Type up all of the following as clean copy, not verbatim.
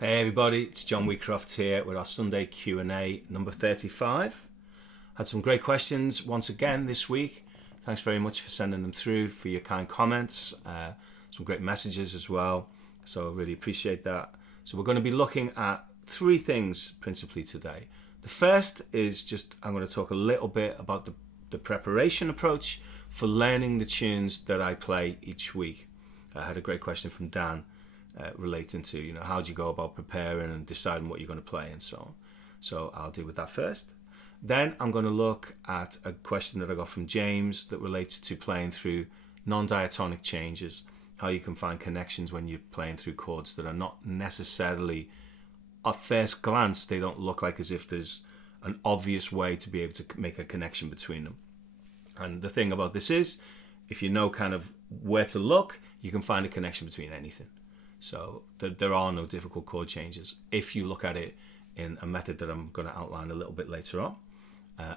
Hey everybody, it's John Wheatcroft here with our Sunday Q&A number 35. Had some great questions once again this week. Thanks very much for sending them through, for your kind comments, some great messages as well. So I really appreciate that. So we're going to be looking at three things principally today. The first is I'm going to talk a little bit about the preparation approach for learning the tunes that I play each week. I had a great question from Dan relating to, how do you go about preparing and deciding what you're going to play and so on. So I'll deal with that first. Then I'm going to look at a question that I got from James that relates to playing through non-diatonic changes, how you can find connections when you're playing through chords that are not necessarily, at first glance, they don't look like as if there's an obvious way to be able to make a connection between them. And the thing about this is, if you know kind of where to look, you can find a connection between anything. So there are no difficult chord changes if you look at it in a method that I'm going to outline a little bit later on.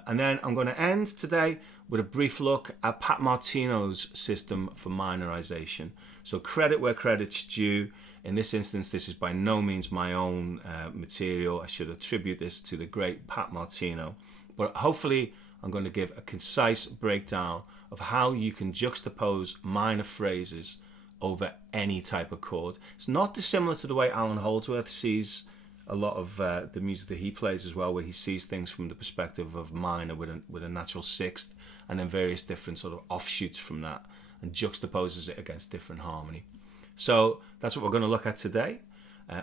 And then I'm going to end today with a brief look at Pat Martino's system for minorization. So credit where credit's due. In this instance, this is by no means my own material. I should attribute this to the great Pat Martino. But hopefully I'm going to give a concise breakdown of how you can juxtapose minor phrases over any type of chord. It's not dissimilar to the way Alan Holdsworth sees a lot of the music that he plays as well, where he sees things from the perspective of minor with a natural sixth and then various different sort of offshoots from that and juxtaposes it against different harmony. So that's what we're going to look at today.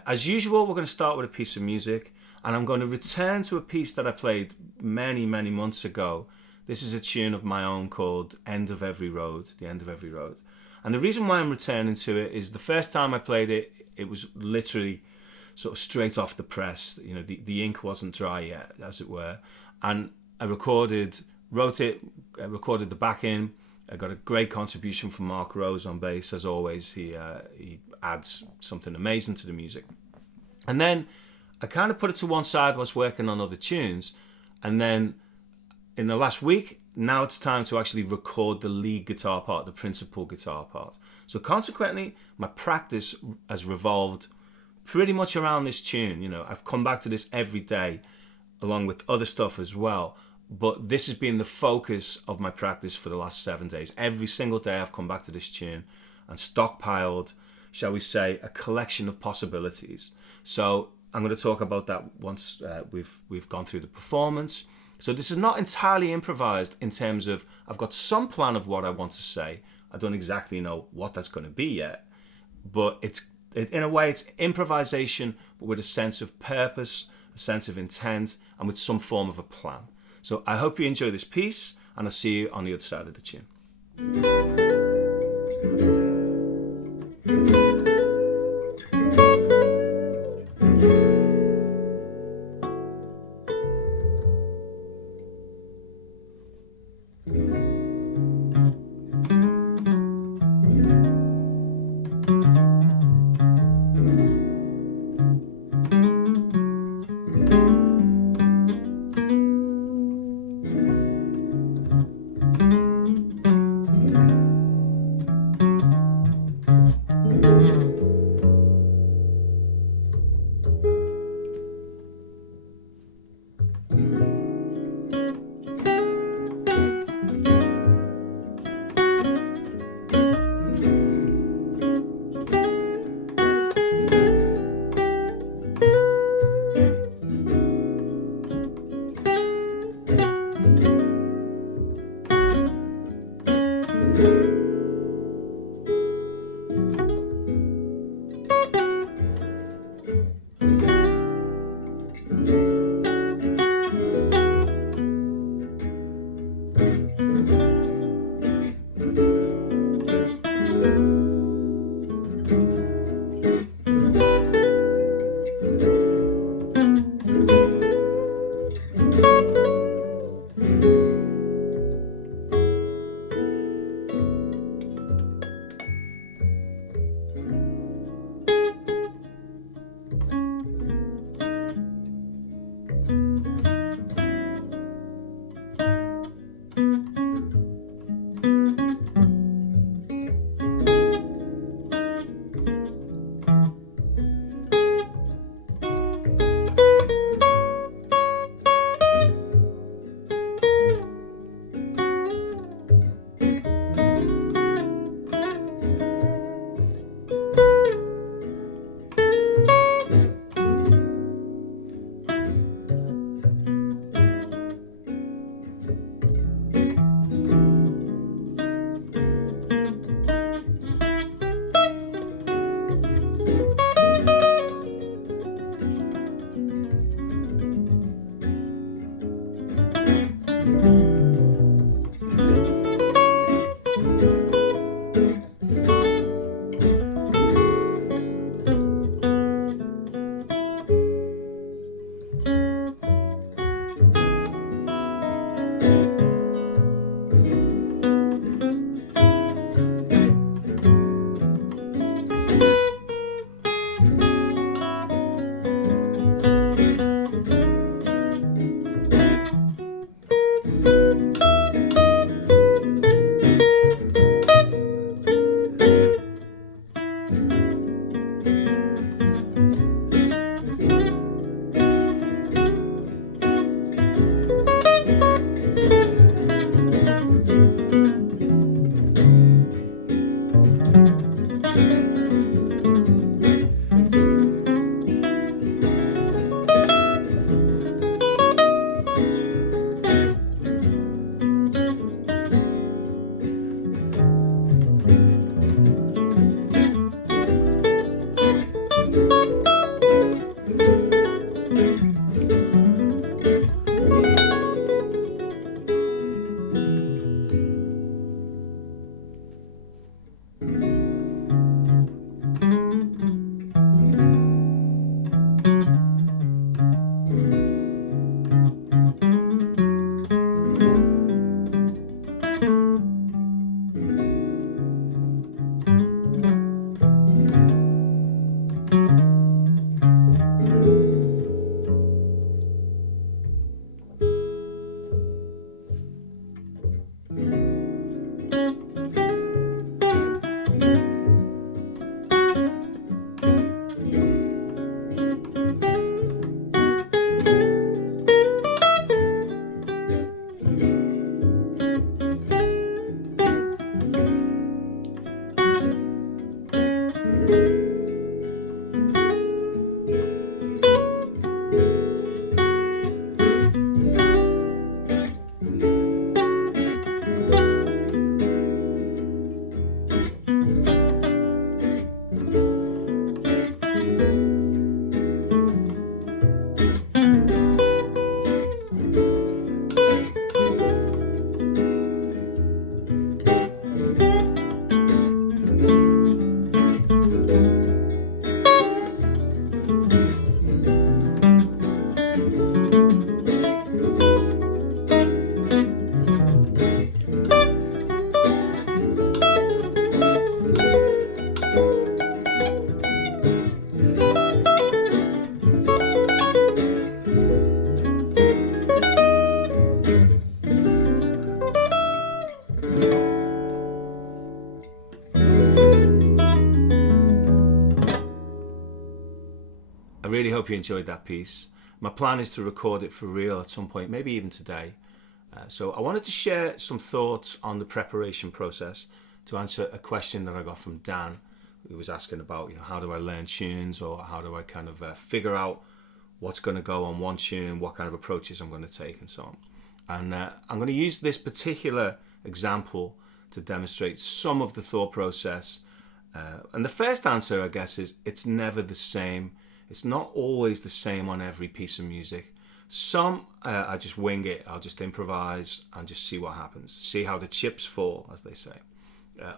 As usual, we're going to start with a piece of music, and I'm going to return to a piece that I played many, many months ago. This is a tune of my own called End of Every Road, The End of Every Road. And the reason why I'm returning to it is the first time I played it, it was literally sort of straight off the press. The ink wasn't dry yet, as it were. And I wrote it, recorded the backing. I got a great contribution from Mark Rose on bass, as always. He adds something amazing to the music. And then I kind of put it to one side whilst working on other tunes. And then in the last week, now it's time to actually record the lead guitar part, the principal guitar part. So consequently, my practice has revolved pretty much around this tune. I've come back to this every day, along with other stuff as well. But this has been the focus of my practice for the last 7 days. Every single day I've come back to this tune and stockpiled, shall we say, a collection of possibilities. So I'm going to talk about that once we've gone through the performance. So this is not entirely improvised in terms of I've got some plan of what I want to say. I don't exactly know what that's going to be yet. But in a way, it's improvisation, but with a sense of purpose, a sense of intent, and with some form of a plan. So I hope you enjoy this piece, and I'll see you on the other side of the tune. I really hope you enjoyed that piece. My plan is to record it for real at some point, maybe even today. So I wanted to share some thoughts on the preparation process to answer a question that I got from Dan, who was asking about, how do I learn tunes, or how do I kind of figure out what's going to go on one tune, what kind of approaches I'm going to take, and so on. And I'm going to use this particular example to demonstrate some of the thought process. And the first answer, I guess, is it's never the same. It's not always the same on every piece of music. Some, I just wing it, I'll just improvise and just see what happens, see how the chips fall, as they say.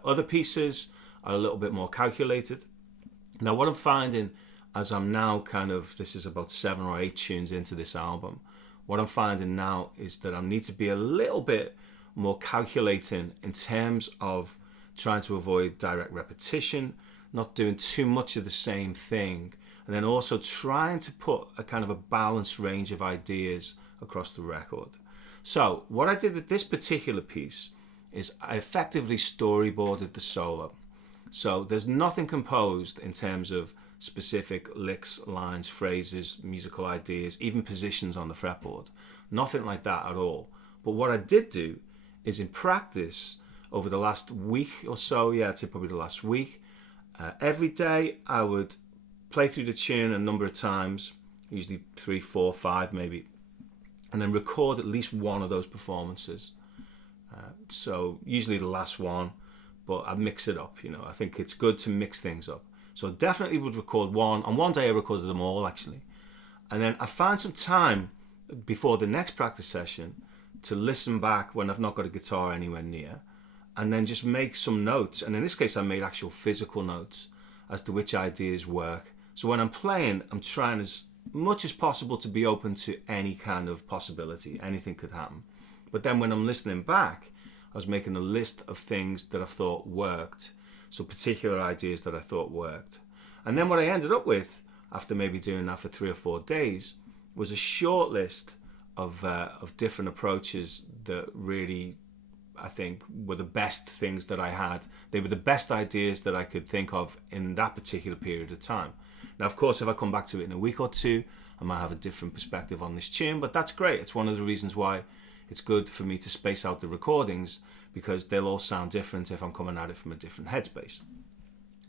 Other pieces are a little bit more calculated. Now, what I'm finding as I'm now this is about 7 or 8 tunes into this album, what I'm finding now is that I need to be a little bit more calculating in terms of trying to avoid direct repetition, not doing too much of the same thing, and then also trying to put a kind of a balanced range of ideas across the record. So what I did with this particular piece is I effectively storyboarded the solo. So there's nothing composed in terms of specific licks, lines, phrases, musical ideas, even positions on the fretboard. Nothing like that at all. But what I did do is in practice over the last week or so, I'd say probably the last week, every day I would play through the tune a number of times, usually 3, 4, 5 maybe, and then record at least one of those performances. So usually the last one, but I mix it up. I think it's good to mix things up. So I definitely would record one. On one day I recorded them all, actually. And then I find some time before the next practice session to listen back when I've not got a guitar anywhere near, and then just make some notes. And in this case I made actual physical notes as to which ideas work. So when I'm playing, I'm trying as much as possible to be open to any kind of possibility. Anything could happen. But then when I'm listening back, I was making a list of things that I thought worked. So particular ideas that I thought worked. And then what I ended up with, after maybe doing that for 3 or 4 days, was a short list of different approaches that really, I think, were the best things that I had. They were the best ideas that I could think of in that particular period of time. Now, of course, if I come back to it in a week or two, I might have a different perspective on this tune, but that's great. It's one of the reasons why it's good for me to space out the recordings, because they'll all sound different if I'm coming at it from a different headspace.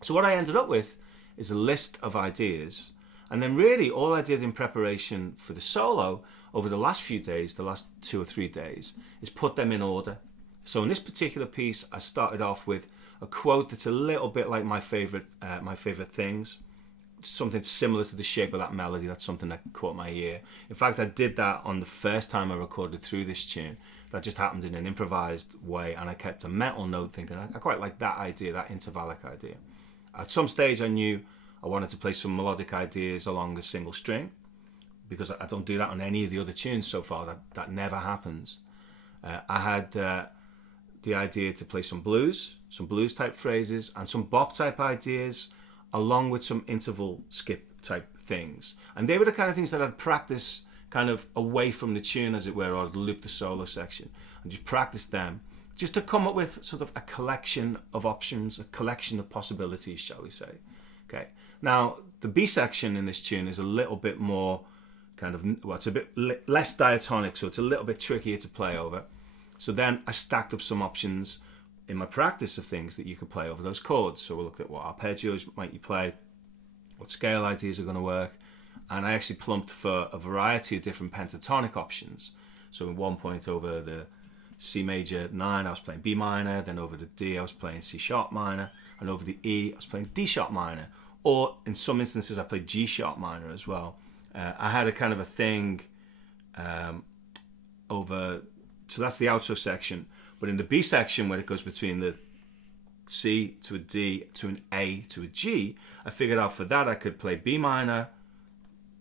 So what I ended up with is a list of ideas, and then really all I did in preparation for the solo over the last few days, the last 2 or 3 days, is put them in order. So in this particular piece, I started off with a quote that's a little bit like my favorite things, something similar to the shape of that melody. That's something that caught my ear. In fact, I did that on the first time I recorded through this tune. That just happened in an improvised way, and I kept a mental note thinking, I quite like that idea, that intervallic idea. At some stage I knew I wanted to play some melodic ideas along a single string, because I don't do that on any of the other tunes so far. That never happens. I had the idea to play some blues type phrases, and some bop type ideas, along with some interval skip type things. And they were the kind of things that I'd practice kind of away from the tune, as it were, or I'd loop the solo section and just practice them, just to come up with sort of a collection of options, a collection of possibilities, shall we say. Okay. Now, the B section in this tune is a little bit more it's a bit less diatonic, so it's a little bit trickier to play over. So then I stacked up some options in my practice of things that you could play over those chords. So we looked at what arpeggios might you play, what scale ideas are going to work, and I actually plumped for a variety of different pentatonic options. So at one point over the C major 9 I was playing B minor, then over the D I was playing C sharp minor, and over the E I was playing D sharp minor, or in some instances I played G sharp minor as well. I had a kind of a thing over, so that's the outro section, but in the B section where it goes between the C to a D to an A to a G, I figured out for that I could play B minor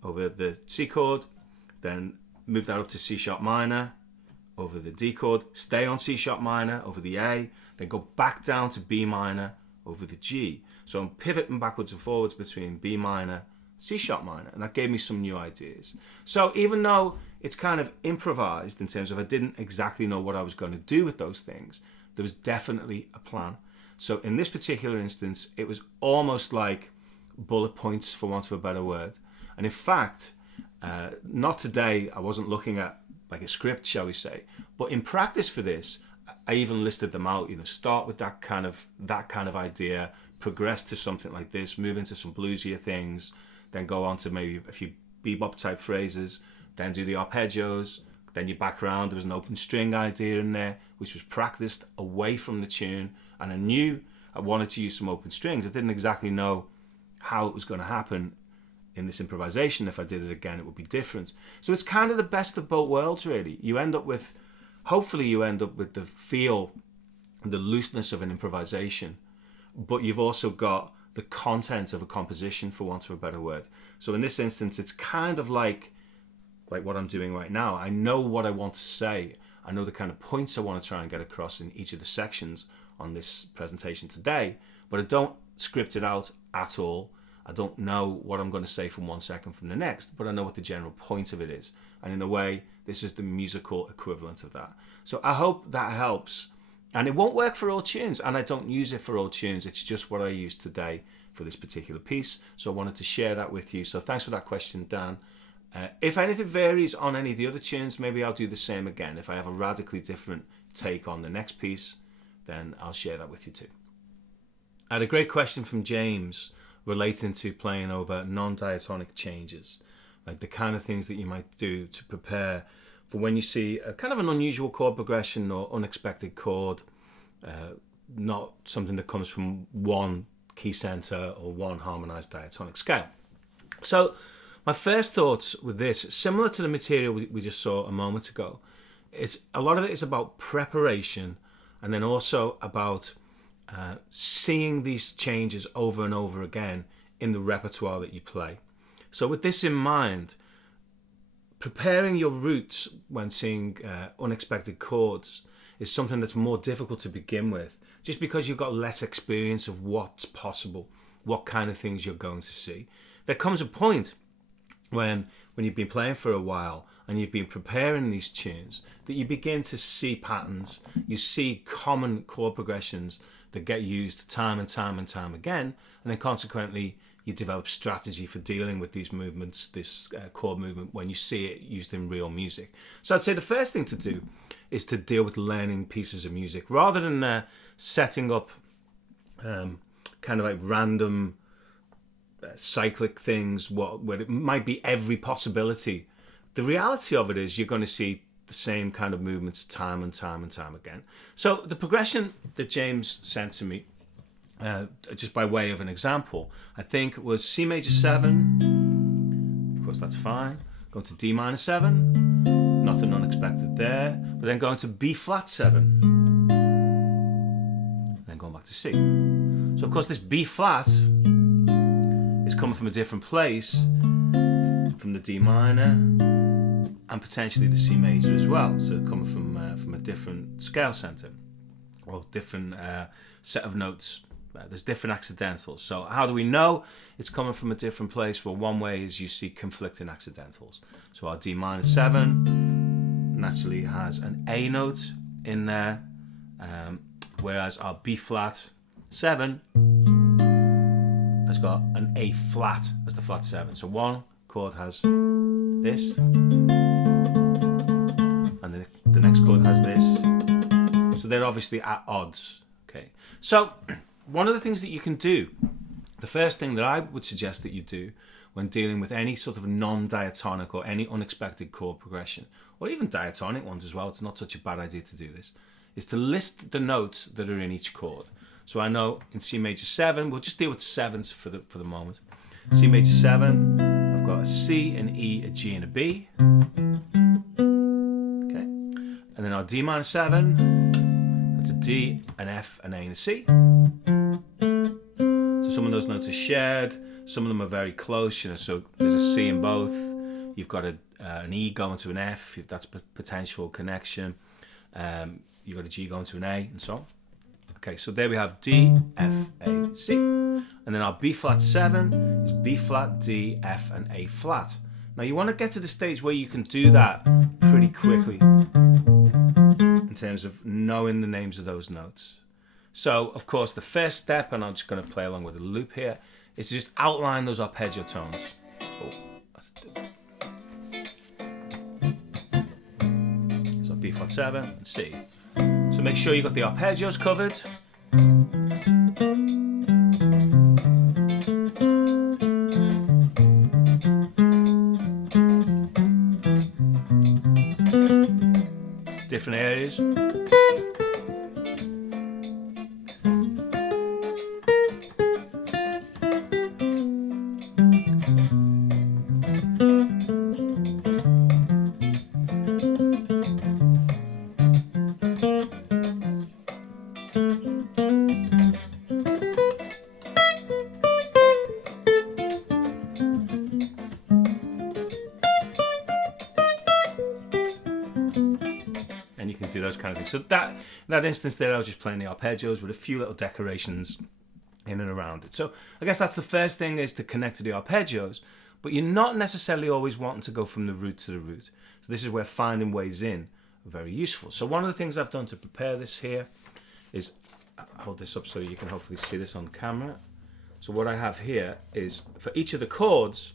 over the C chord, then move that up to C sharp minor over the D chord, stay on C sharp minor over the A, then go back down to B minor over the G. So I'm pivoting backwards and forwards between B minor, C sharp minor, and that gave me some new ideas. So even though it's kind of improvised in terms of I didn't exactly know what I was going to do with those things, there was definitely a plan. So in this particular instance, it was almost like bullet points, for want of a better word. And in fact, not today, I wasn't looking at like a script, shall we say, but in practice for this, I even listed them out. Start with that kind of idea, progress to something like this, move into some bluesier things, then go on to maybe a few bebop type phrases, then do the arpeggios, then you back around. There was an open string idea in there, which was practiced away from the tune, and I knew I wanted to use some open strings. I didn't exactly know how it was going to happen in this improvisation. If I did it again, it would be different. So it's kind of the best of both worlds, really. Hopefully you end up with the feel, the looseness of an improvisation, but you've also got the content of a composition, for want of a better word. So in this instance, it's kind of like what I'm doing right now. I know what I want to say. I know the kind of points I want to try and get across in each of the sections on this presentation today, but I don't script it out at all. I don't know what I'm going to say from 1 second from the next, but I know what the general point of it is. And in a way, this is the musical equivalent of that. So I hope that helps. And it won't work for all tunes, and I don't use it for all tunes. It's just what I use today for this particular piece. So I wanted to share that with you. So thanks for that question, Dan. If anything varies on any of the other tunes, maybe I'll do the same again. If I have a radically different take on the next piece, then I'll share that with you too. I had a great question from James relating to playing over non-diatonic changes, like the kind of things that you might do to prepare for when you see a kind of an unusual chord progression or unexpected chord, not something that comes from one key center or one harmonized diatonic scale. So my first thoughts with this, similar to the material we just saw a moment ago, is a lot of it is about preparation, and then also about seeing these changes over and over again in the repertoire that you play. So with this in mind, preparing your roots when seeing unexpected chords is something that's more difficult to begin with, just because you've got less experience of what's possible, what kind of things you're going to see. There comes a point when you've been playing for a while and you've been preparing these tunes that you begin to see patterns, you see common chord progressions that get used time and time and time again, and then consequently you develop strategy for dealing with these movements, this chord movement, when you see it used in real music. So I'd say the first thing to do is to deal with learning pieces of music rather than setting up kind of like random cyclic things where it might be every possibility. The reality of it is you're going to see the same kind of movements time and time and time again. So the progression that James sent to me, just by way of an example, I think was C major 7. Of course, that's fine. Going to D minor 7. Nothing unexpected there. But then going to B flat 7. Then going back to C. So, of course, this B flat is coming from a different place, from the D minor, and potentially the C major as well. So coming from a different scale center, or different set of notes. There's different accidentals. So how do we know it's coming from a different place? Well, one way is you see conflicting accidentals. So our D minor 7 naturally has an A note in there, whereas our B flat 7 has got an A flat as the flat 7. So one chord has this, and the next chord has this. So they're obviously at odds. Okay. So one of the things that you can do, the first thing that I would suggest that you do when dealing with any sort of non-diatonic or any unexpected chord progression, or even diatonic ones as well, it's not such a bad idea to do this, is to list the notes that are in each chord. So I know in C major 7, we'll just deal with 7s for the moment. C major 7, I've got a C, an E, a G, and a B. Okay. And then our D minor 7, that's a D, an F, an A, and a C. So some of those notes are shared, some of them are very close, so there's a C in both. You've got an E going to an F, that's potential connection. You've got a G going to an A, and so on. Okay, so there we have D, F, A, C. And then our B flat 7 is B flat, D, F, and A flat. Now you want to get to the stage where you can do that pretty quickly in terms of knowing the names of those notes. So, of course, the first step, and I'm just going to play along with the loop here, is to just outline those arpeggio tones. Oh, flat 7, and C. So make sure you've got the arpeggios covered. Different areas. Kind of thing. So that instance there, I was just playing the arpeggios with a few little decorations in and around it. So I guess that's the first thing, is to connect to the arpeggios, but you're not necessarily always wanting to go from the root to the root. So this is where finding ways in are very useful. So one of the things I've done to prepare this here is, hold this up so you can hopefully see this on camera. So what I have here is, for each of the chords,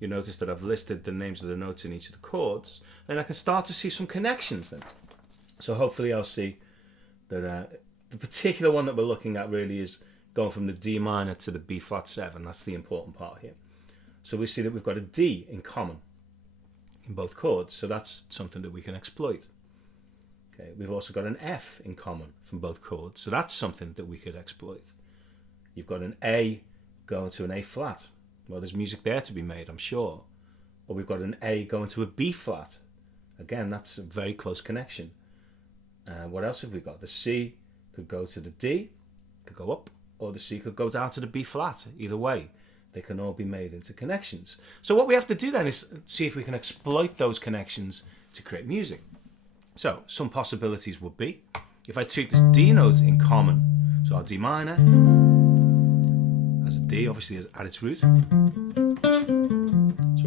you notice that I've listed the names of the notes in each of the chords, and I can start to see some connections then. So hopefully I'll see that the particular one that we're looking at really is going from the D minor to the B flat 7. That's the important part here. So we see that we've got a D in common in both chords. So that's something that we can exploit. Okay, we've also got an F in common from both chords. So that's something that we could exploit. You've got an A going to an A flat. Well, there's music there to be made, I'm sure. Or we've got an A going to a B flat. Again, that's a very close connection. What else have we got? The C could go to the D, could go up, or the C could go down to the B flat. Either way, they can all be made into connections. So what we have to do then is see if we can exploit those connections to create music. So some possibilities would be, if I treat this D note in common, so our D minor as a D, obviously at its root. So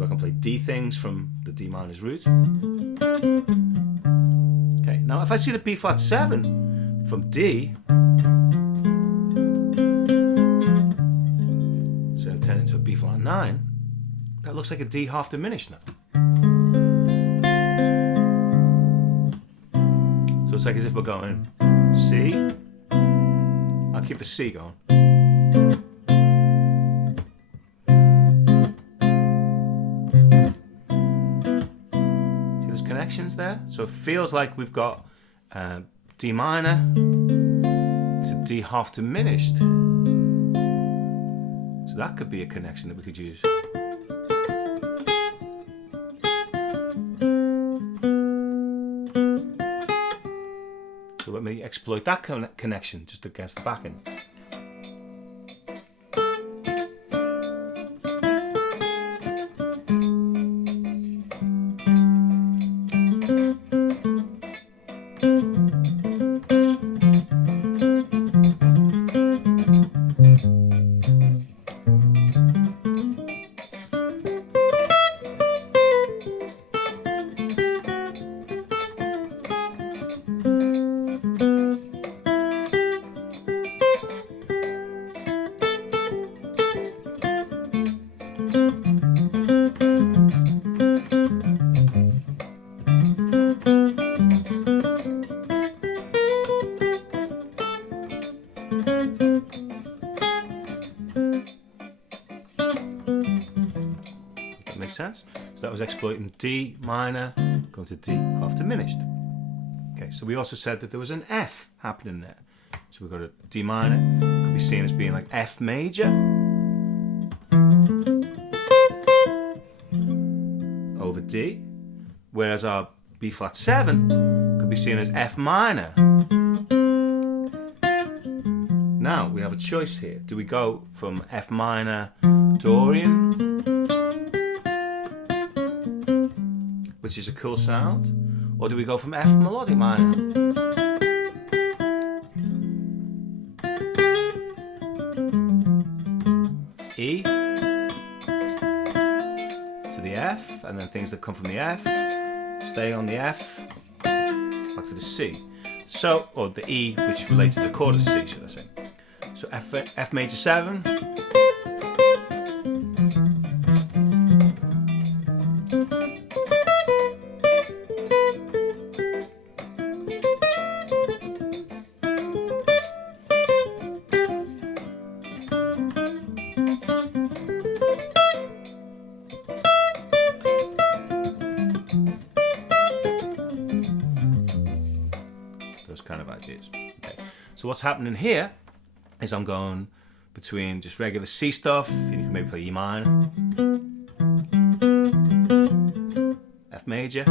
I can play D things from the D minor's root. Okay, now if I see the B flat 7 from D, so turn it into a B flat 9, that looks like a D half diminished now. So it's like as if we're going C, I'll keep the C going. Connections there, so it feels like we've got D minor to D half diminished, so that could be a connection that we could use. So let me exploit that connection just against the back end. Sense? So that was exploiting D minor going to D half diminished. Okay, so we also said that there was an F happening there. So we've got a D minor, could be seen as being like F major over D, whereas our B flat 7 could be seen as F minor. Now we have a choice here. Do we go from F minor Dorian, which is a cool sound, or do we go from F melodic minor? E to the F, and then things that come from the F stay on the F back to the C. So, or the E, which relates to the chord of C, should I say. So F major 7. So what's happening here is I'm going between just regular C stuff, and you can maybe play E minor, F major,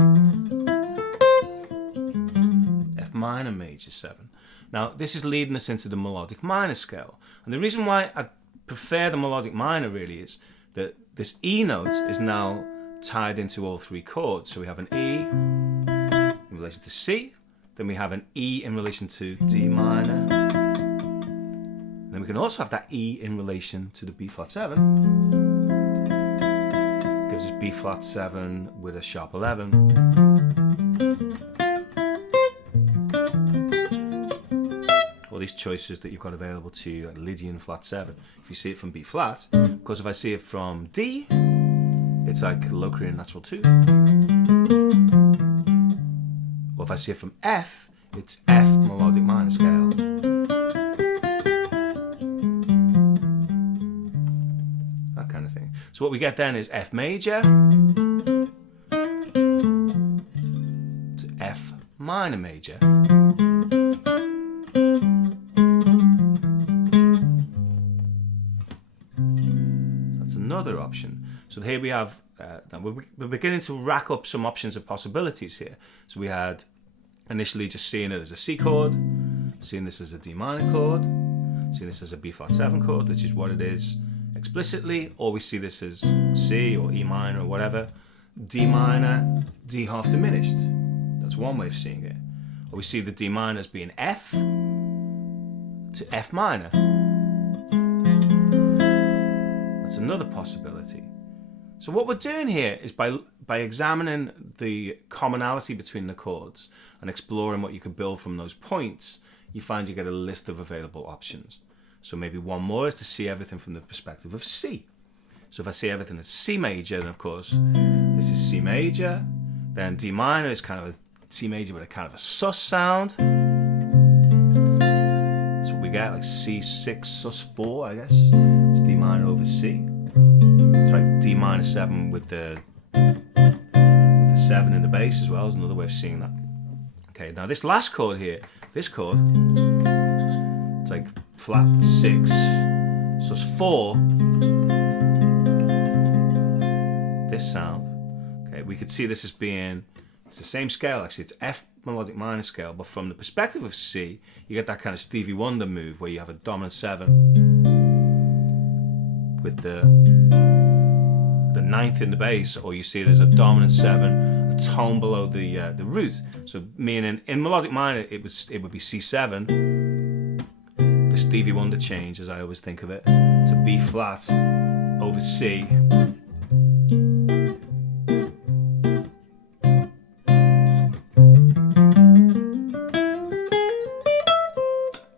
F minor major 7. Now this is leading us into the melodic minor scale, and the reason why I prefer the melodic minor really is that this E note is now tied into all 3 chords. So we have an E in relation to C, then we have an E in relation to D minor, and then we can also have that E in relation to the B flat 7. Gives us B flat 7 with a sharp 11. All these choices that you've got available to you, like Lydian flat 7. If you see it from B flat, because if I see it from D, it's like low Korean natural 2. Or if I see it from F, it's F melodic minor scale. That kind of thing. So what we get then is F major to F minor major. So that's another option. So here we have, we're beginning to rack up some options of possibilities here. So we had initially just seeing it as a C chord, seeing this as a D minor chord, seeing this as a B flat 7 chord, which is what it is explicitly, or we see this as C or E minor or whatever, D minor, D half diminished. That's one way of seeing it. Or we see the D minor as being F to F minor. That's another possibility. So what we're doing here is by examining the commonality between the chords and exploring what you can build from those points, you find you get a list of available options. So maybe one more is to see everything from the perspective of C. So if I see everything as C major, then of course this is C major, then D minor is kind of a C major with a kind of a sus sound. That's what we get, like C6 sus 4, I guess. It's D minor over C. It's like D minor 7 with the 7 in the bass as well is another way of seeing that. Okay, now this last chord here, this chord, it's like flat 6 sus 4. This sound. Okay, we could see this as being, it's the same scale actually, it's F melodic minor scale, but from the perspective of C, you get that kind of Stevie Wonder move where you have a dominant 7 with the 9th in the bass, or you see it as a dominant 7, a tone below the root. So meaning in melodic minor it would be C7, the Stevie Wonder change, as I always think of it, to B flat over C.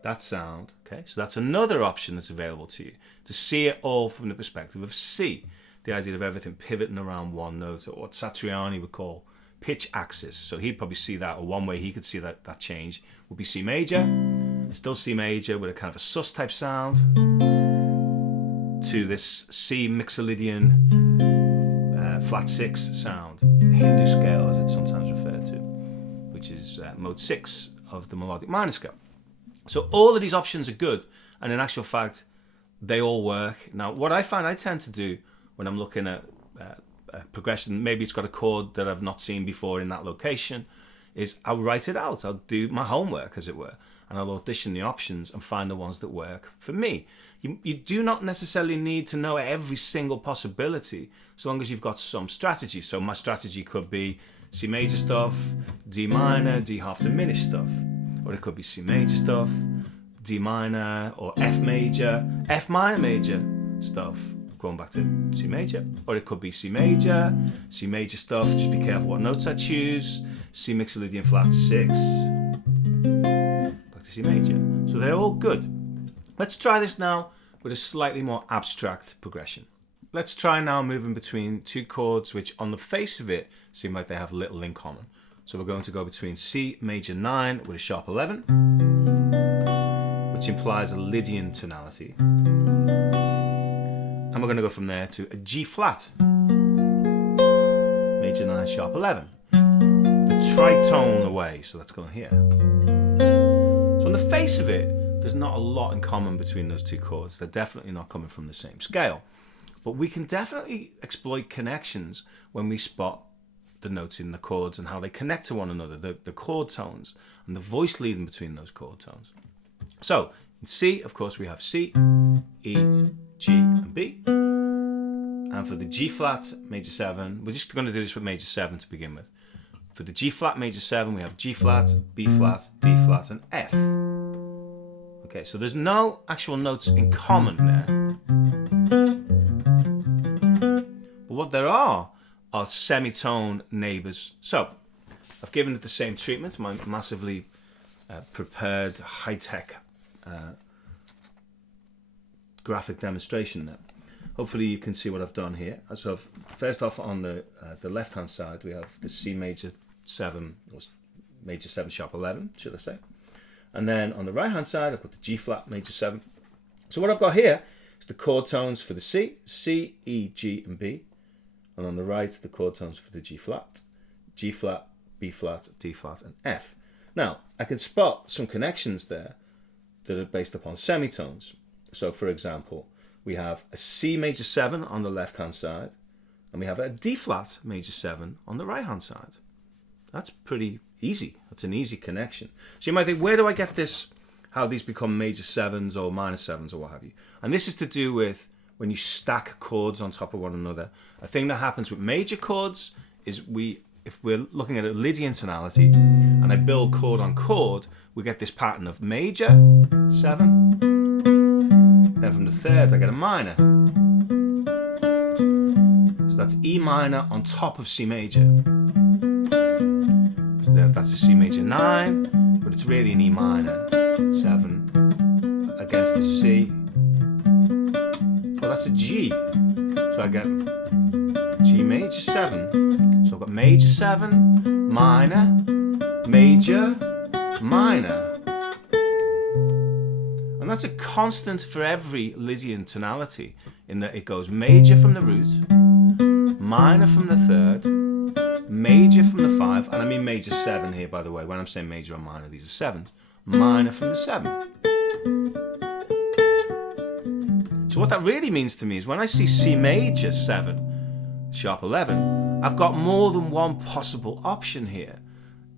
That sound, okay? So that's another option that's available to you, to see it all from the perspective of C. The idea of everything pivoting around one note, or what Satriani would call pitch axis. So he'd probably see that, or one way he could see that change would be C major, still C major with a kind of a sus type sound, to this C Mixolydian flat 6 sound, Hindu scale as it's sometimes referred to, which is mode 6 of the melodic minor scale. So all of these options are good, and in actual fact, they all work. Now, what I find I tend to do when I'm looking at a progression, maybe it's got a chord that I've not seen before in that location, is I'll write it out. I'll do my homework, as it were, and I'll audition the options and find the ones that work for me. You do not necessarily need to know every single possibility, so long as you've got some strategy. So my strategy could be C major stuff, D minor, D half diminished stuff. Or it could be C major stuff, D minor, or F major, F minor major stuff, going back to C major. Or it could be C major stuff, just be careful what notes I choose, C Mixolydian flat 6, back to C major. So they're all good. Let's try this now with a slightly more abstract progression. Let's try now moving between two chords which on the face of it seem like they have little in common. So we're going to go between C major 9 with a sharp 11, which implies a Lydian tonality. And we're going to go from there to a G flat, major 9 sharp 11. The tritone away, so let's go here. So on the face of it, there's not a lot in common between those two chords. They're definitely not coming from the same scale. But we can definitely exploit connections when we spot the notes in the chords and how they connect to one another, the chord tones and the voice leading between those chord tones. So in C, of course, we have C, E, G, and B. And for the G flat major 7, we're just going to do this with major 7 to begin with. For the G flat major 7, we have G flat, B flat, D flat, and F. Okay, so there's no actual notes in common there. But what there are semitone neighbours. So I've given it the same treatment, my massively prepared high-tech graphic demonstration there. Hopefully you can see what I've done here. So first off, on the left-hand side, we have the C major 7, or major 7 sharp 11, should I say. And then on the right-hand side, I've got the G flat major 7. So what I've got here is the chord tones for the C, E, G, and B. And on the right, the chord tones for the G flat, B flat, D flat, and F. Now, I can spot some connections there that are based upon semitones. So, for example, we have a C major 7 on the left-hand side, and we have a D flat major 7 on the right-hand side. That's pretty easy. That's an easy connection. So you might think, where do I get this, how these become major 7s or minor 7s or what have you? And this is to do with when you stack chords on top of one another. A thing that happens with major chords is if we're looking at a Lydian tonality and I build chord on chord, we get this pattern of major 7, then from the third I get a minor. So that's E minor on top of C major. So that's a C major 9, but it's really an E minor 7 against the C. Well, that's a G. So I get G major 7. So I've got major 7, minor, major, minor. And that's a constant for every Lydian tonality, in that it goes major from the root, minor from the third, major from the 5, and I mean major 7 here, by the way. When I'm saying major or minor, these are 7s. Minor from the 7. So what that really means to me is when I see C major 7, sharp 11, I've got more than one possible option here.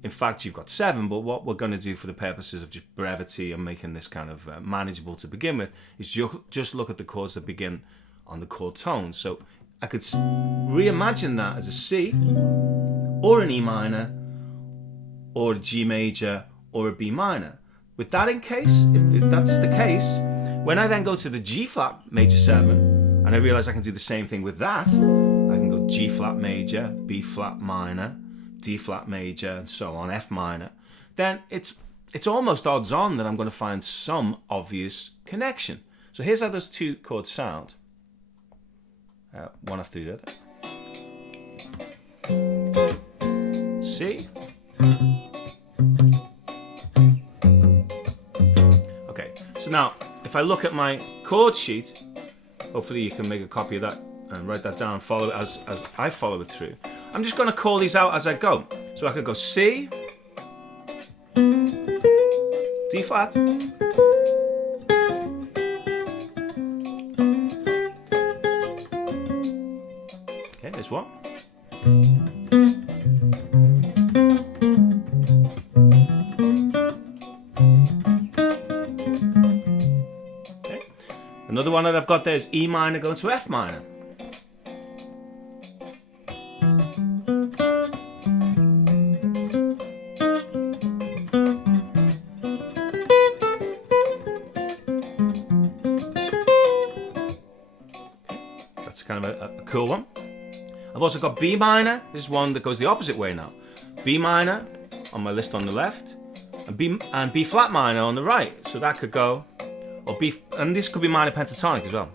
In fact, you've got 7, but what we're going to do for the purposes of just brevity and making this kind of manageable to begin with is just look at the chords that begin on the chord tones. So I could reimagine that as a C, or an E minor, or a G major, or a B minor. With that in case, if that's the case, when I then go to the G flat major 7, and I realize I can do the same thing with that, I can go G flat major, B flat minor, D flat major, and so on, F minor, then it's almost odds on that I'm going to find some obvious connection. So here's how those two chords sound. One after the other. C. Okay, so now if I look at my chord sheet, hopefully you can make a copy of that and write that down, follow it as I follow it through. I'm just going to call these out as I go. So I could go C, D flat, okay, there's one. Okay. Another one that I've got there is E minor going to F minor. Kind of a cool one. I've also got B minor. This is one that goes the opposite way now. B minor on my list on the left, and B flat minor on the right. So that could go, or B, and this could be minor pentatonic as well.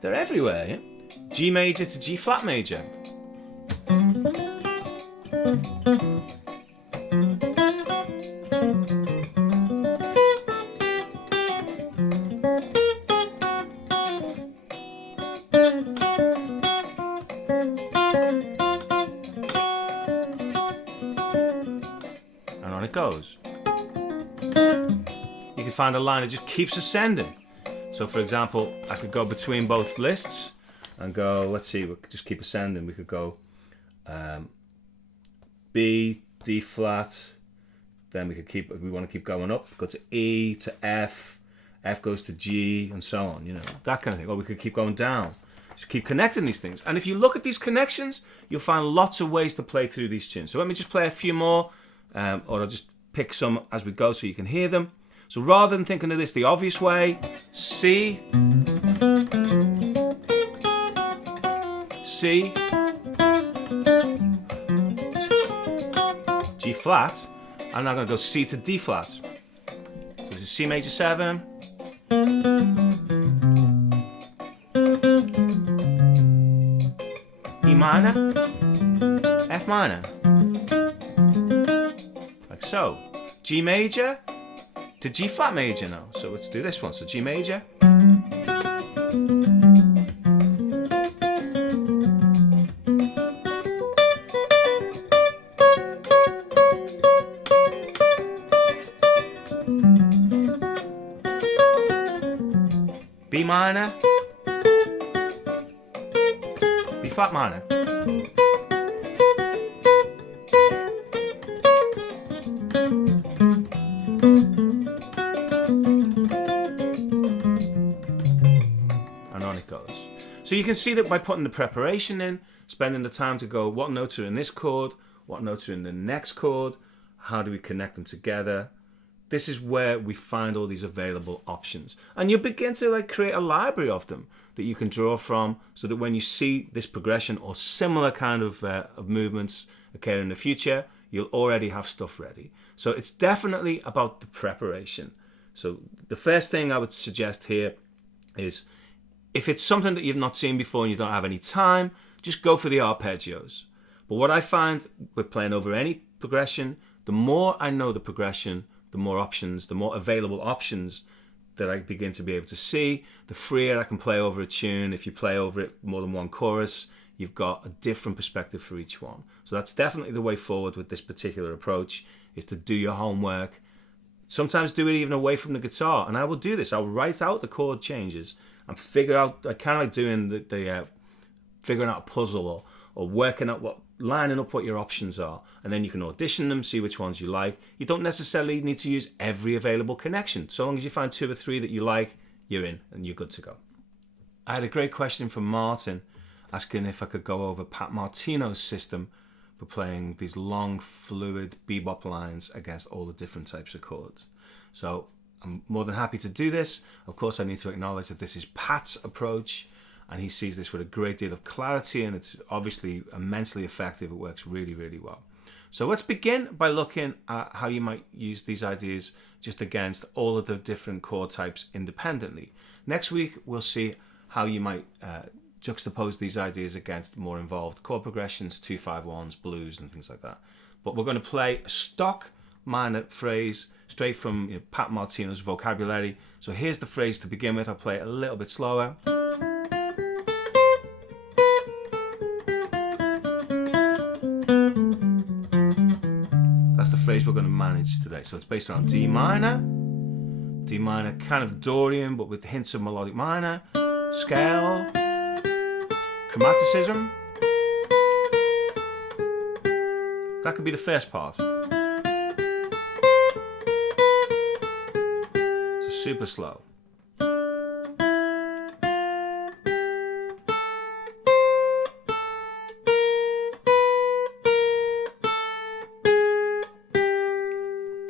They're everywhere, yeah? G major to G flat major. And on it goes. You can find a line that just keeps ascending. So for example, I could go between both lists and go, let's see, we'll just keep ascending. We could go B, D flat, then we want to keep going up, go to E to F, F goes to G, and so on, that kind of thing. Or we could keep going down. Just keep connecting these things. And if you look at these connections, you'll find lots of ways to play through these tunes. So let me just play a few more, or I'll just pick some as we go so you can hear them. So rather than thinking of this the obvious way, C, C, G flat, I'm now going to go C to D flat. So this is C major 7, E minor, F minor, like so. G major to G flat major now. So let's do this one. So G major, B minor, B flat minor, and on it goes. So you can see that by putting the preparation in, spending the time to go, what notes are in this chord, what notes are in the next chord, how do we connect them together? This is where we find all these available options. And you begin to create a library of them that you can draw from, so that when you see this progression or similar kind of movements occur in the future, you'll already have stuff ready. So it's definitely about the preparation. So the first thing I would suggest here is, if it's something that you've not seen before and you don't have any time, just go for the arpeggios. But what I find with playing over any progression, the more I know the progression, the more options, the more available options that I begin to be able to see, the freer I can play over a tune. If you play over it more than one chorus, you've got a different perspective for each one. So that's definitely the way forward with this particular approach, is to do your homework. Sometimes do it even away from the guitar. And I will do this. I'll write out the chord changes and figure out, kind of like doing the figuring out a puzzle, or working out lining up what your options are, and then you can audition them, see which ones you like. You don't necessarily need to use every available connection. So long as you find 2 or 3 that you like, you're in and you're good to go. I had a great question from Martin asking if I could go over Pat Martino's system for playing these long, fluid bebop lines against all the different types of chords. So I'm more than happy to do this. Of course, I need to acknowledge that this is Pat's approach, and he sees this with a great deal of clarity, and it's obviously immensely effective. It works really, really well. So let's begin by looking at how you might use these ideas just against all of the different chord types independently. Next week, we'll see how you might juxtapose these ideas against more involved chord progressions, 2-5-1s, blues, and things like that. But we're going to play a stock minor phrase straight from Pat Martino's vocabulary. So here's the phrase to begin with. I'll play it a little bit slower. That's the phrase we're going to manage today. So it's based around D minor, kind of Dorian, but with hints of melodic minor, scale, chromaticism. That could be the first part. So super slow.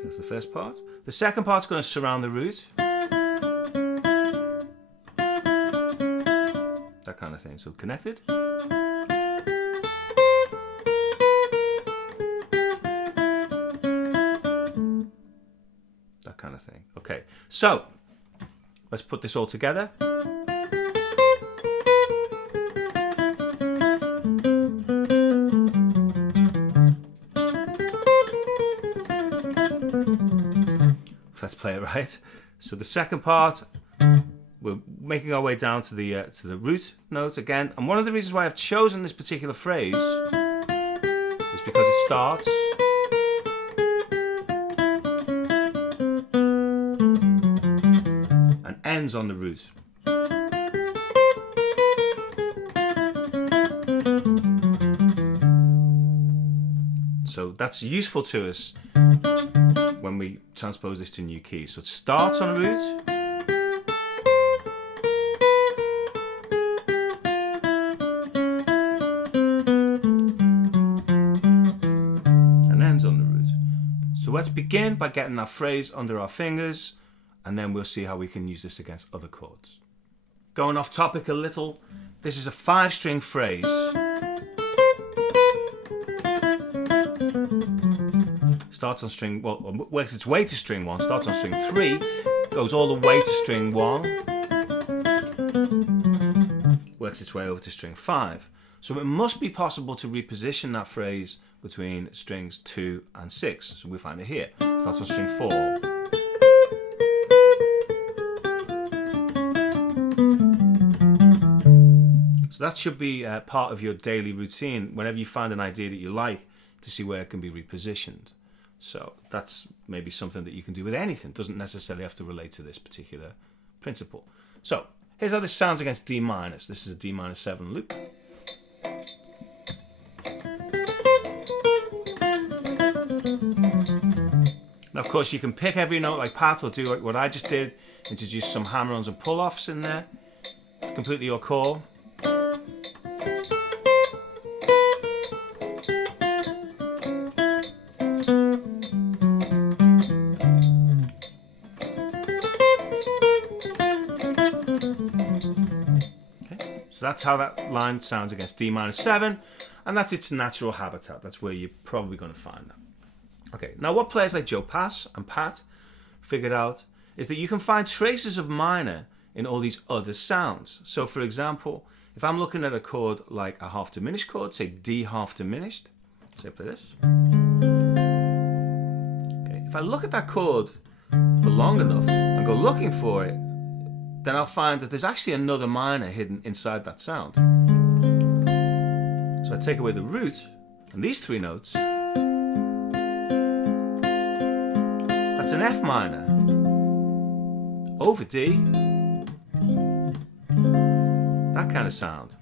That's the first part. The second part's going to surround the root. That kind of thing. So connected. That kind of thing. Okay, so let's put this all together. play it right. So the second part, we're making our way down to the root note again. And one of the reasons why I've chosen this particular phrase is because it starts and ends on the root. So that's useful to us when we transpose this to new keys. So it starts on a root, and ends on the root. So let's begin by getting that phrase under our fingers, and then we'll see how we can use this against other chords. Going off topic a little, this is a 5-string phrase. Starts on string, well, works its way to string 1, starts on string 3, goes all the way to string 1, works its way over to string 5. So it must be possible to reposition that phrase between strings 2 and 6. So we find it here. Starts on string 4. So that should be part of your daily routine whenever you find an idea that you like, to see where it can be repositioned. So that's maybe something that you can do with anything. It doesn't necessarily have to relate to this particular principle. So here's how this sounds against D minors. This is a D minor 7 loop. Now, of course, you can pick every note like Pat, or do what I just did, introduce some hammer-ons and pull-offs in there. Completely your call. So that's how that line sounds against D minor 7, and that's its natural habitat. That's where you're probably going to find that. Okay, now what players like Joe Pass and Pat figured out is that you can find traces of minor in all these other sounds. So for example, if I'm looking at a chord like a half diminished chord, say D half diminished, say play this. Okay, if I look at that chord for long enough and go looking for it, then I'll find that there's actually another minor hidden inside that sound. So I take away the root, and these 3 notes, that's an F minor over D, that kind of sound.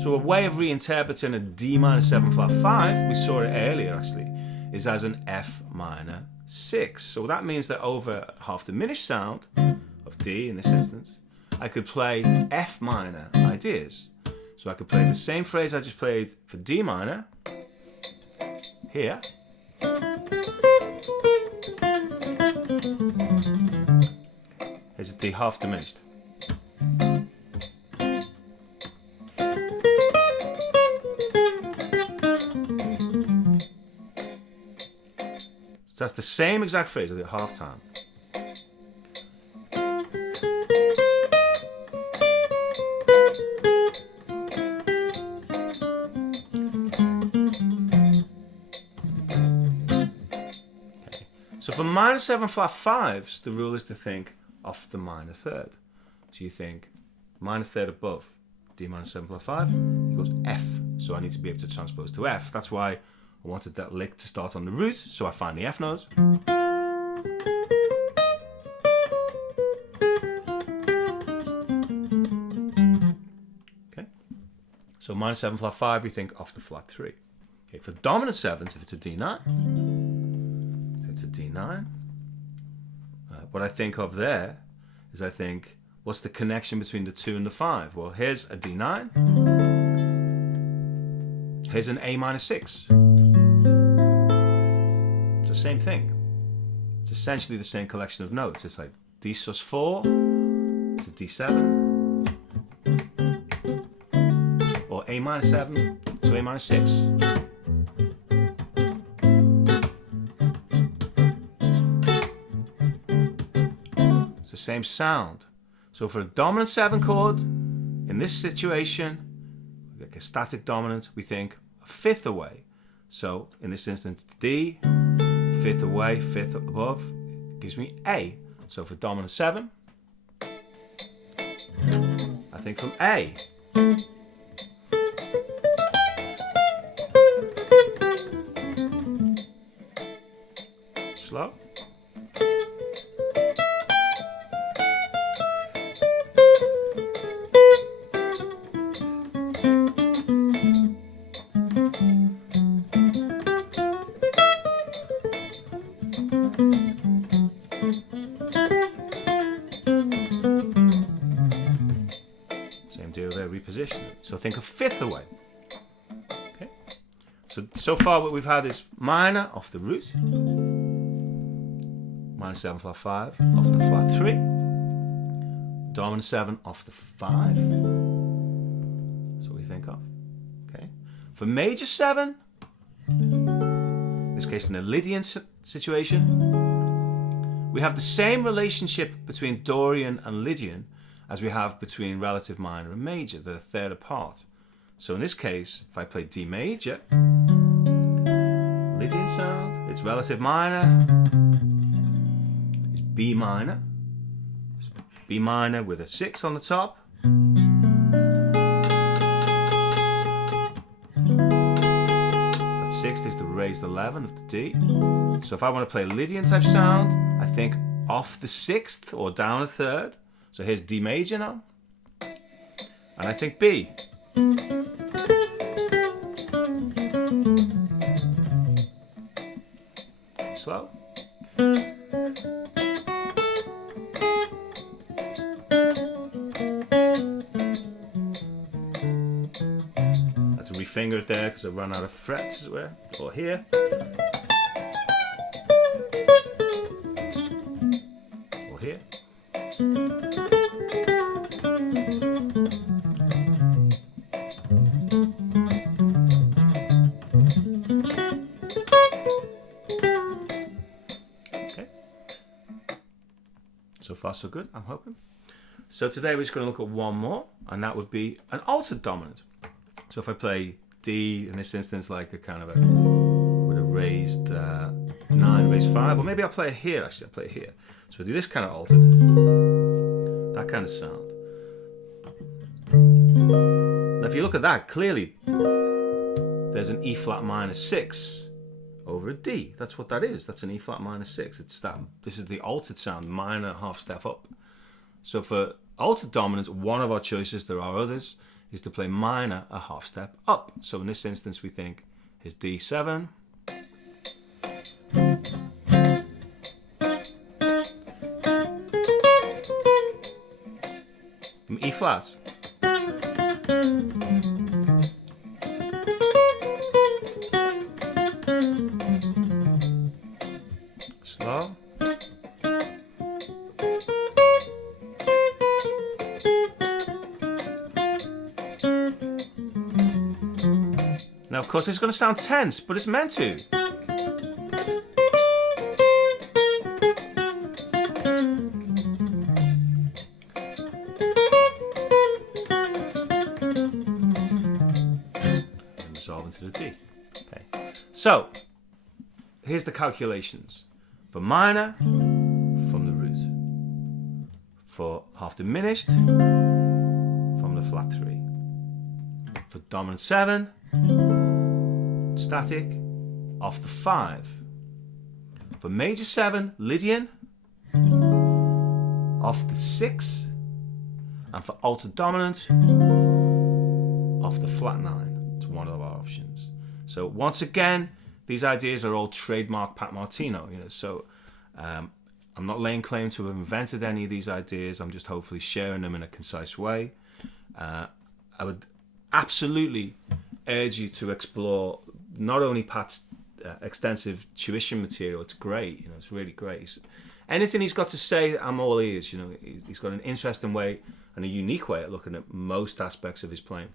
So a way of reinterpreting a D minor 7 flat 5, we saw it earlier actually, is as an F minor 6. So that means that over half diminished sound of D in this instance, I could play F minor ideas. So I could play the same phrase I just played for D minor here. Here's a D half diminished. So that's the same exact phrase I did at half time. So for minor 7 flat 5s, the rule is to think off the minor third. So you think minor third above D minor 7 flat 5 equals F. So I need to be able to transpose to F. That's why I wanted that lick to start on the root, so I find the F note. Okay. So minor 7 flat 5, we think off the flat 3. Okay, for dominant 7s, if it's a D9, so it's a D9. What I think of there is I think, what's the connection between the 2 and the 5? Well, here's a D9. Here's an A minor 6. It's the same thing. It's essentially the same collection of notes. It's like D sus4 to D7, or A minor 7 to A minor 6. It's the same sound. So for a dominant 7 chord, in this situation, like a static dominant, we think a fifth away. So in this instance, D, fifth away, fifth above, gives me A. So for dominant 7, I think from A. Slow. Same deal there, reposition. So think of fifth away. Okay. So far what we've had is minor off the root, minor 7 flat 5 off the flat 3, dominant 7 off the 5. That's what we think of. Okay. For major 7, in this case in a Lydian situation, we have the same relationship between Dorian and Lydian as we have between relative minor and major. They're a third apart. So in this case, if I play D major, Lydian sound, it's relative minor, it's B minor. So B minor with a 6 on the top. That 6th is the raised 11 of the D. So if I want to play a Lydian type sound, I think off the 6th or down a third. So here's D major now. And I think B. Slow. That's a refinger it there because I run out of frets as it were. Or here. Or here. So far so good, I'm hoping. So today we're just going to look at one more, and that would be an altered dominant. So if I play D in this instance, like a kind of a with a raised 9, raised 5, or maybe I'll play it here. Actually, I'll play it here. So we do this kind of altered, that kind of sound. Now, if you look at that, clearly there's an E flat minor 6 over a D. That's what that is. That's an E flat minor 6. It's that. This is the altered sound, minor half step up. So for altered dominant, one of our choices, there are others, is to play minor a half step up. So in this instance, we think is D7. E flat. Slow. Now, of course, it's going to sound tense, but it's meant to. Resolve into the D. Okay. So, here's the calculations. For minor, from the root. For half diminished, from the flat 3. For dominant 7, static, off the 5. For major 7, Lydian, off the 6. And for altered dominant, off the flat 9. It's one of our options. So once again, these ideas are all trademark Pat Martino. So I'm not laying claim to have invented any of these ideas. I'm just hopefully sharing them in a concise way. I would absolutely urge you to explore not only Pat's extensive tuition material. It's great. It's really great. Anything he's got to say, I'm all ears. He's got an interesting way and a unique way at looking at most aspects of his playing.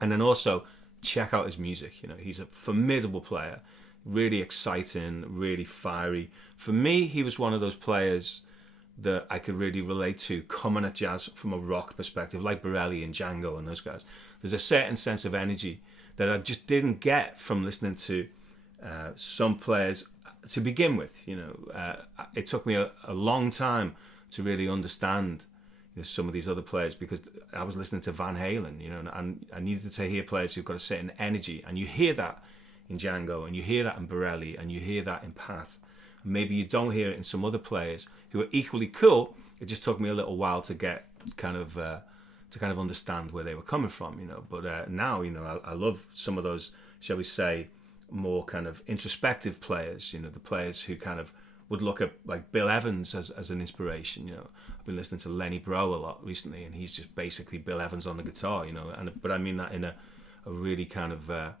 And then also check out his music. He's a formidable player, really exciting, really fiery. For me, he was one of those players that I could really relate to coming at jazz from a rock perspective, like Verheyen and Django and those guys. There's a certain sense of energy that I just didn't get from listening to some players to begin with, it took me a long time to really understand some of these other players, because I was listening to Van Halen, and I needed to hear players who've got a certain energy, and you hear that in Django, and you hear that in Borelli, and you hear that in Pat. Maybe you don't hear it in some other players who are equally cool. It just took me a little while to get kind of understand where they were coming from, But now, I love some of those, shall we say, more kind of introspective players. The players who kind of would look at like Bill Evans as an inspiration. I've been listening to Lenny Breau a lot recently, and he's just basically Bill Evans on the guitar. But I mean that in a really kind of I'm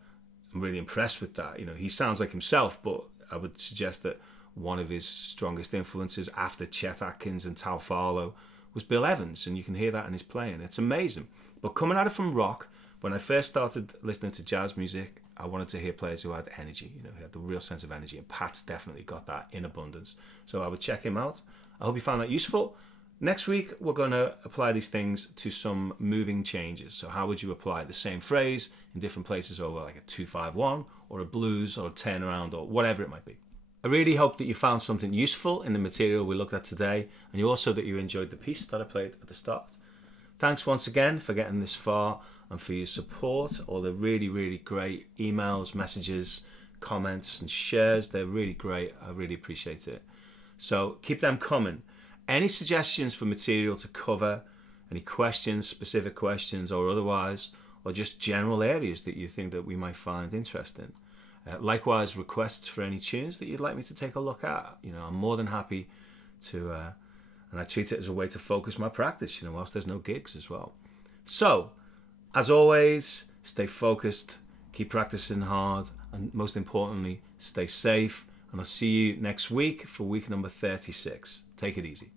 really impressed with that. He sounds like himself, but I would suggest that one of his strongest influences after Chet Atkins and Tal Farlow was Bill Evans, and you can hear that in his playing. It's amazing. But coming at it from rock, when I first started listening to jazz music, I wanted to hear players who had energy, who had the real sense of energy, and Pat's definitely got that in abundance. So I would check him out. I hope you found that useful. Next week, we're going to apply these things to some moving changes. So how would you apply the same phrase in different places over like a 2-5-1 or a blues or a turnaround or whatever it might be? I really hope that you found something useful in the material we looked at today, and also that you enjoyed the piece that I played at the start. Thanks once again for getting this far and for your support, all the really, really great emails, messages, comments and shares. They're really great. I really appreciate it. So keep them coming. Any suggestions for material to cover, any questions, specific questions or otherwise, or just general areas that you think that we might find interesting. Likewise, requests for any tunes that you'd like me to take a look at. I'm more than happy to, and I treat it as a way to focus my practice, whilst there's no gigs as well. So, as always, stay focused, keep practicing hard, and most importantly, stay safe. And I'll see you next week for week number 36. Take it easy.